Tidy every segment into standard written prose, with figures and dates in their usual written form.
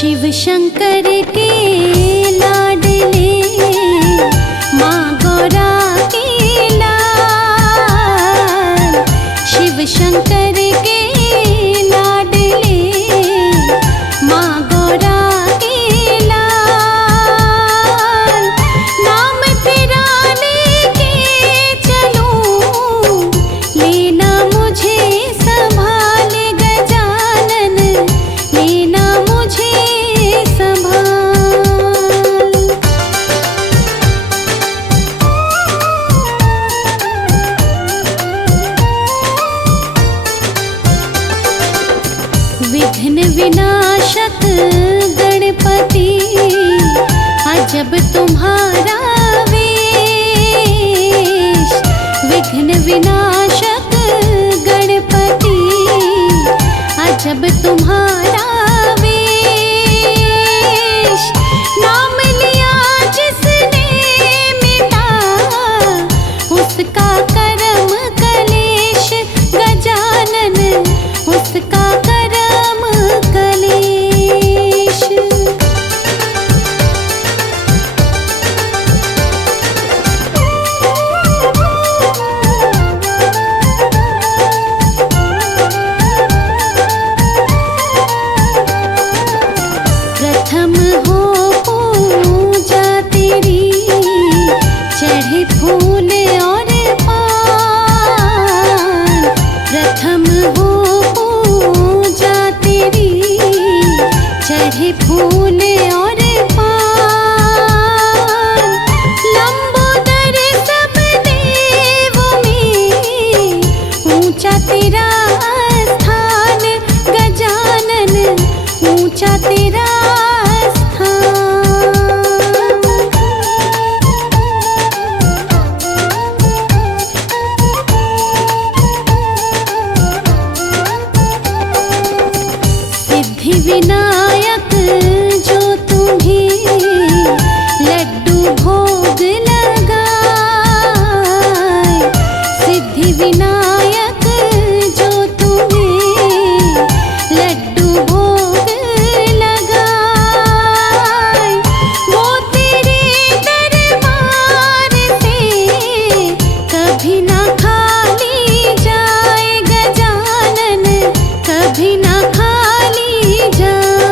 शिव शंकर के लाडले माँ गौरा के लाल। शिव शंकर के लाडले माँ गौरा के लाल। नाम तेरा लेके चलूं, लेना मुझे संभाल गजानन, लेना मुझे संभाल। विघ्न विनाशक गणपति अजब तुम्हारा वेश। विघ्न विनाशक गणपति अजब तुम्हारा वेश। नाम लिया जिसने मिटा उसका कर्म कलेश गजानन, उसका कर्म कलेश। प्रथम हो पूजा तेरी, चढ़े फूल और पान। प्रथम हो पूजा तेरी, चढ़े फूल और पान। लंबोदर सब देवों में ऊंचा तेरा स्थान गजानन, ऊंचा तेरा स्थान। सिद्धि विनायक जो तुम्हें लड्डू भोग लगाए। सिद्धि विनायक जो तुम्हें लड्डू भोग लगाए। वो तेरे दरबार से कभी ना खाली जाए गजानन, कभी ना खाली जाए।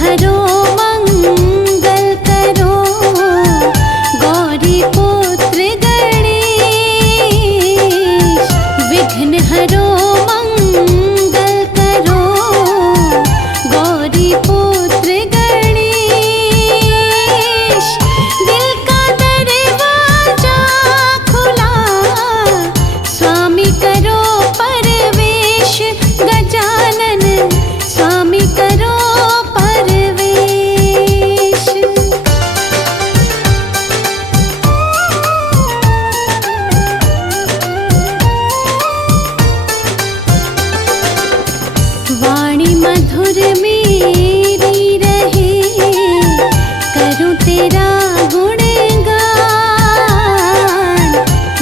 हरो मंगल करो, गौरी पुत्र गणेश। विघ्न हरो मंगल करो, गौरी पुत्र गणेश। दिल का दरवाजा खुला, स्वामी करो परवेश। गजानन स्वामी करो परवेश। वाणी मधुर मेरी रहे, करूं तेरा गुणगान।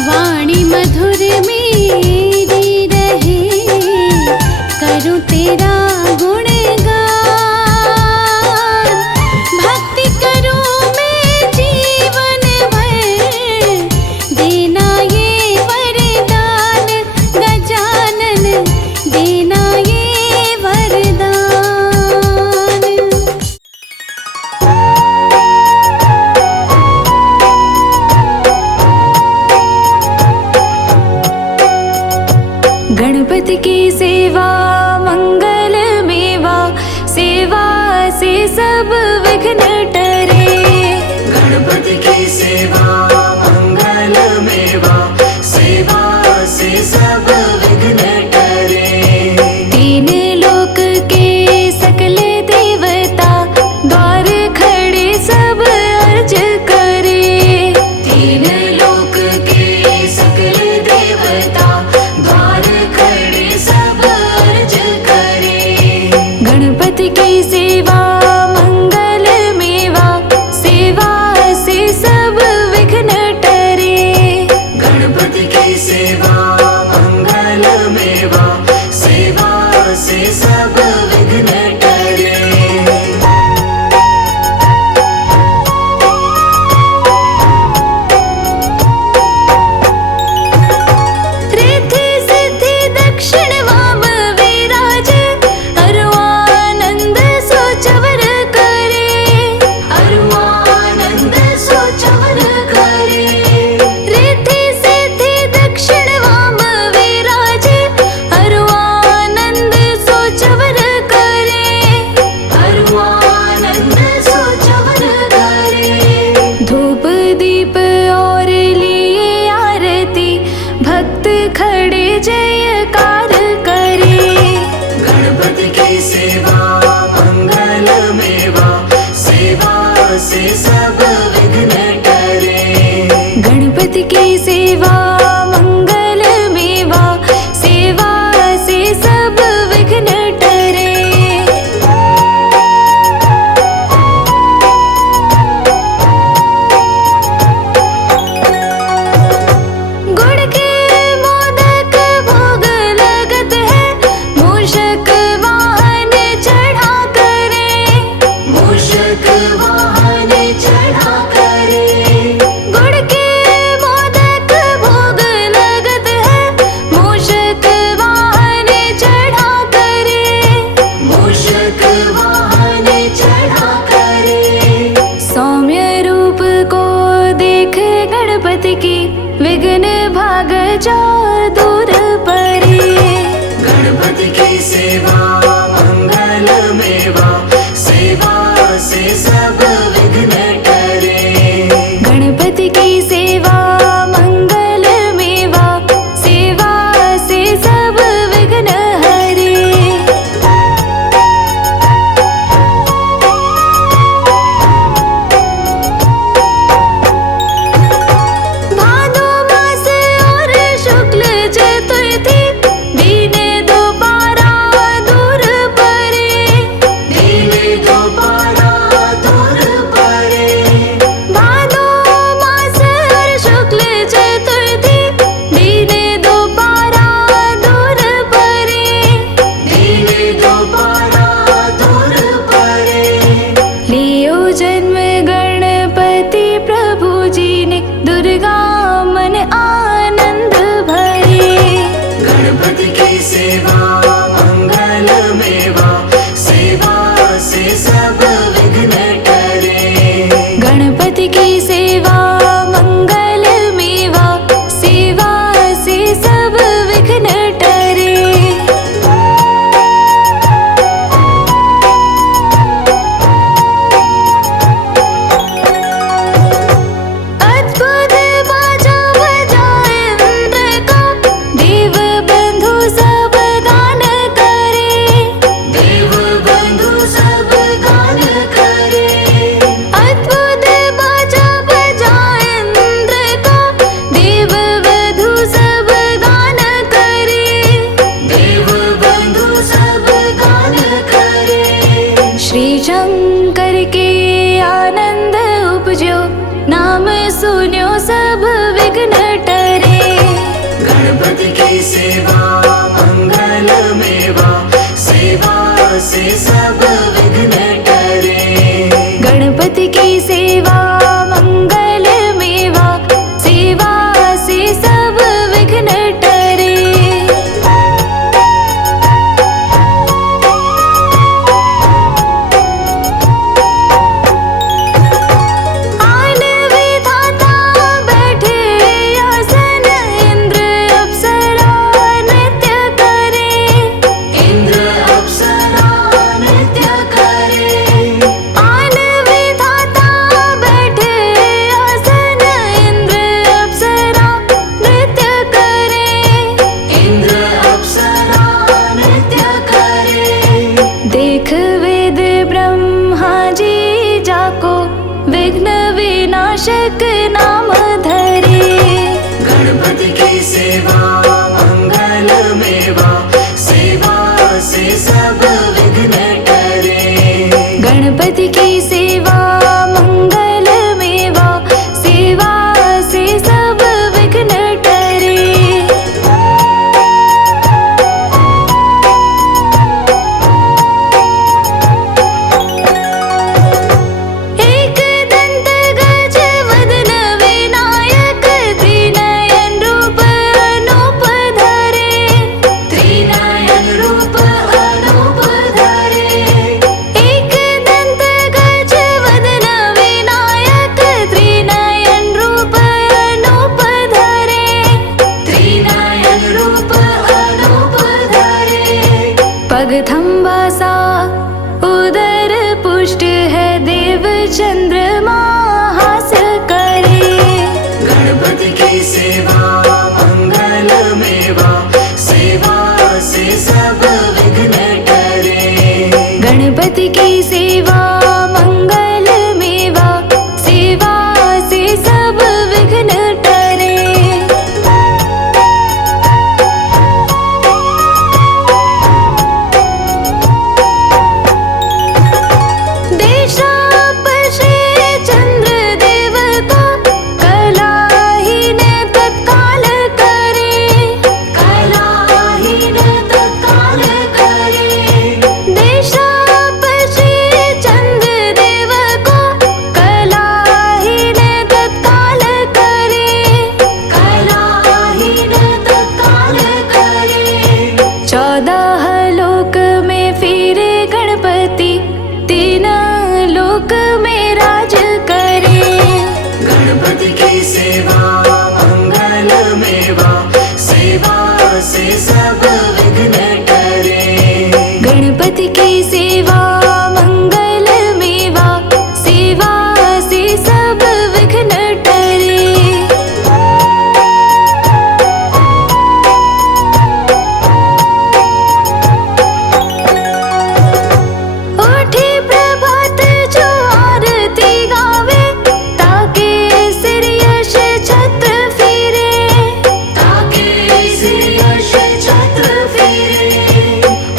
वाणी मधुर मेरी रहे, करूं तेरा गुणगान। भक्ति करूं मैं जीवन भर, देना ये वरदान। गजानन देना ये वरदान। गणपति की सेवा मंगल मेवा, सेवा से सब विघ्न टरे। गणपति की सेवा मंगल मेवा, सेवा से सब विघ्न टरे। तीन लोक के सकल देवता, द्वार खड़े सब अर्ज करे। तीन लोक के सकल देवता, द्वार खड़े सब अर्ज करे। गणपति की सेवा मंगल मेवा, सेवा से सब विघ्न टरे। गणपति की सेवा मंगल मेवा, सेवा से सब विघ्न टरे। रिद्धि सिद्धि दक्षिण वाम विराज, अरुआनंद सोचवर करे। अरुआनंद सोचवर करे। रिद्धि सिद्धि दक्षिण वाम विराज, अरुआनंद सोचवर करे। अरुआनंद सोचवर करे। धूप दीप और लिए आरती, भक्त खड़े जयकार करे। गणपति की सेवा मंगल मेवा, सेवा से सब विघ्न टरे। गणपति की सेवा मंगल मेवा, सेवा से सब विघ्न टरे। गुड़ के मोदक भोग लगत है, मूषक वाहन चढ़ा करे। मूषक वाहन चढ़ा करे। गुड़ के मोदक भोग लगत है, मूषक वाहन चढ़ा करे। मूषक वाहन चढ़ा करे। सौम्य रूप को देख गणपति की, विघ्न भाग जाओ दूर परे। गणपति की सेवा मंगल मेवा, सेवा से सब शंकर के आनंद उपजो, नाम सुन्यो सब विघ्न टरे। गणपति की सेवा मंगल मेवा, सेवा से सब विघ्न टरे। गणपति की सेवा मंगल मेवा, सेवा से सब विघ्न टरे। आन विधाता बैठे आसन, इंद्र अप्सरा नृत्य करे। इंद्र अप्सरा नृत्य करे। आन विधाता बैठे आसन, इंद्र अप्सरा नृत्य करे। इंद्र अप्सरा नृत्य करे। देख वेद ब्रह्मा जी जाको, विघ्न विनाशक नाम धरे। गणपति की सेवा मंगल मेवा, सेवा से सब विघ्न टरे। गणपति की सेवा मंगल मेवा, सेवा से सब विघ्न टरे। एक दंत गज वदन विनायक, त्रिनयन रूप अनूप धरे। त्रिनयन रूप अनूप धरे। एक दंत गज वदन विनायक, त्रिनयन रूप अनूप धरे। त्रिनयन रूप अनूप धरे। पग थंबा सा उदर पुष्ट है, देव चंद्रमा हास करे। गणपति की सेवा मंगल मेवा, सेवा से सब विघ्न टरे। गणपति की सेवा मंगल मेवा, सेवा से सब विघ्न टरे। देशापशे चंद्र देव को, कलाहीन तत्काल करे। कलाहीन तत्काल करे। देशापशे चंद्र देव को, कलाहीन तत्काल करे। कलाहीन तत्काल करे। 14 लोक में फिरे गणपति, 3 लोक में राज करे। गणपति की सेवा मंगल मेवा, सेवा से सब विघ्न टरे। गणपति की सेवा मंगल मेवा, सेवा से सब विघ्न टरे। उठी प्रभात जो आरती गावे, ताके सिर यश छत्र फिरे। ताके सिर यश छत्र फिरे।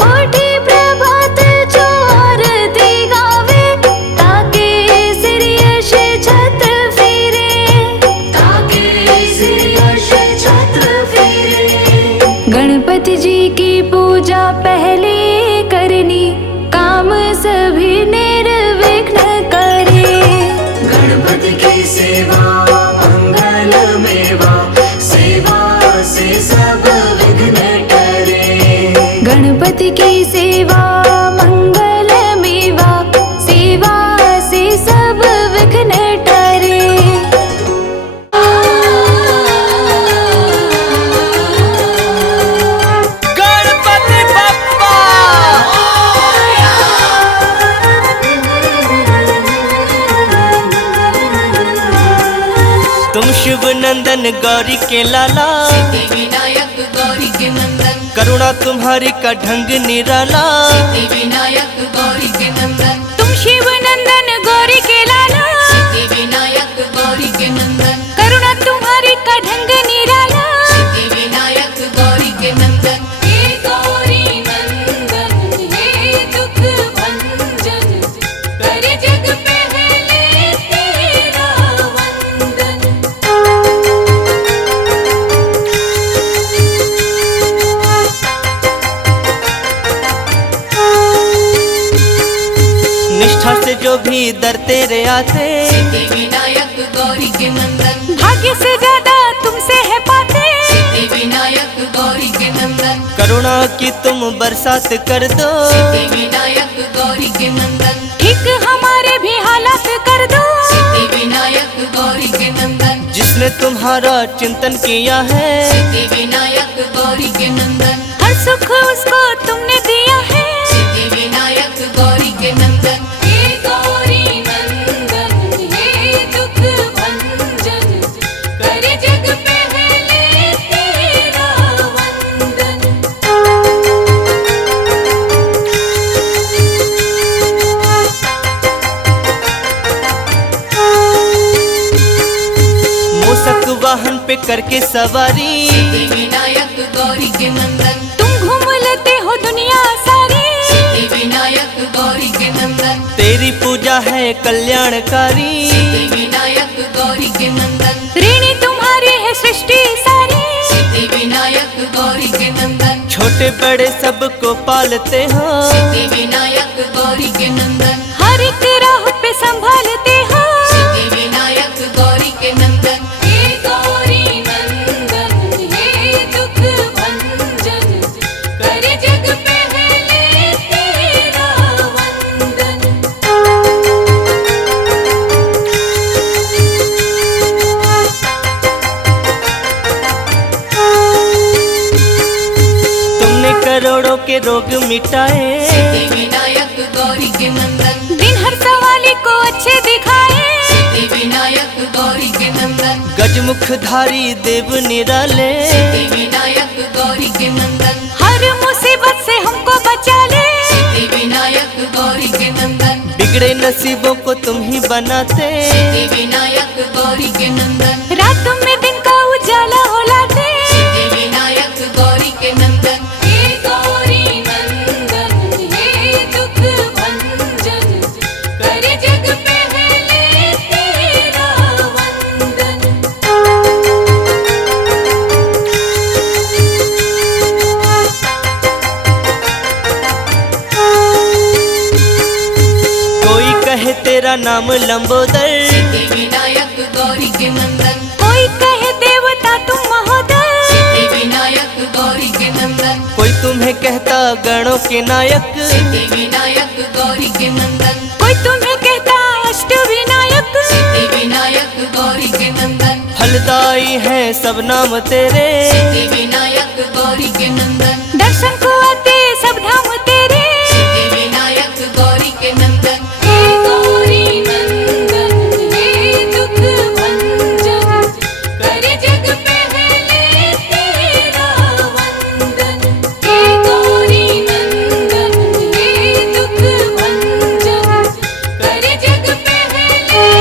उठी प्रभात जो आरती गावे, ताके सिर यश छत्र फिरे। ताके सिर यश छत्र फिरे। गणपति जी की पूजा पहले करनी, काम सभी निर्विघ्न करे। गणपति की सेवा मंगल मेवा, सेवा से सब विघ्न टरे। गणपति की सेवा मंगल मेवा, सेवा से सब विघ्न टरे। गणपति बप्पा तुम शिव नंदन गौरी के लाला, विनायक गौरी के नंदन। करुणा तुम्हारी का ढंग निराला। विनायक गौरी के नंदन। तुम शिव नंदन गौरी के लाला, विनायक गौरी के नंदन। करुणा तुम्हारी का ढंग निराला। विनायक गौरी के नंदन। हे गौरी नंदन, हे दुख भंजन, करे जग पहले तेरा वंदन। निष्ठा से जो भी दर तेरे आते, सिद्धि विनायक गौरी के नंदन, भाग्य से ज्यादा तुमसे है पाते, सिद्धि विनायक गौरी के नंदन, करुणा की तुम बरसात कर दो। सिद्धि विनायक गौरी के नंदन, ठीक हमारे भी हालात कर दो। सिद्धि विनायक गौरी के नंदन, जिसने तुम्हारा चिंतन किया है, सिद्धि विनायक गौरी के नंदन, हर सुख उसको तुमने दिया है। सिद्धि विनायक गौरी के नंदन, हे गौरी नंदन, हे दुख भंजन, करे जग पहले तेरा वंदन। मूसक वाहन पे करके सवारी, सिद्धि विनायक गौरी के नंदन, तुम घूम लेते हो दुनिया सारी। सिद्धि विनायक गौरी के नंदन, तेरी पूजा है कल्याणकारी। सिद्धि विनायक गौरी के नंदन, ऋणी तुम्हारी है सृष्टि सारी। सिद्धि विनायक गौरी के नंदन, छोटे बड़े सबको पालते हो। सिद्धि विनायक गौरी के नंदन, हर एक राह पे संभालते हो। सिद्धि विनायक गौरी के नंदन, हे गौरी नंदन, हे दुख भंजन, करे जग पहले तेरा वंदन। तुमने करोड़ों के रोग मिटाए, सिद्धि विनायक गौरी के नंदन, दिन हर सवाली को अच्छे दिखाए। सिद्धि विनायक गौरी के नंदन, गजमुखधारी देव निराले। सिद्धि विनायक गौरी के नंदन, हर मुसीबत से हमको बचा ले। सिद्धि विनायक गौरी के नंदन, बिगड़े नसीबों को तुम ही बनाते। सिद्धि विनायक गौरी के नंदन, रात में दिन का उजाला हो लाते। सिद्धि विनायक गौरी के नंदन, हे गौरी नंदन, हे दुख भंजन, करे जग पहले तेरा वंदन। कोई कहे तेरा नाम लंबोदर, सिद्धि विनायक गौरी के नंदन, कोई कहे देवता तुम महोदय। सिद्धि विनायक गौरी के नंदन, कोई तुम्हें कहता गणों के नायक। सिद्धि विनायक गौरी के नंदन, कोई तुम्हें कहता अष्ट विनायक। सिद्धि विनायक गौरी के नंदन, फलदाई है सब नाम तेरे। सिद्धि विनायक गौरी के नंदन, दर्शन को आते सब धाम तेरे। सिद्धि विनायक गौरी के नंदन, हे गौरी नंदन, हे दुख भंजन, करे जग पहले तेरा वंदन। हे गौरी नंदन, हे दुख भंजन, करे जग पहले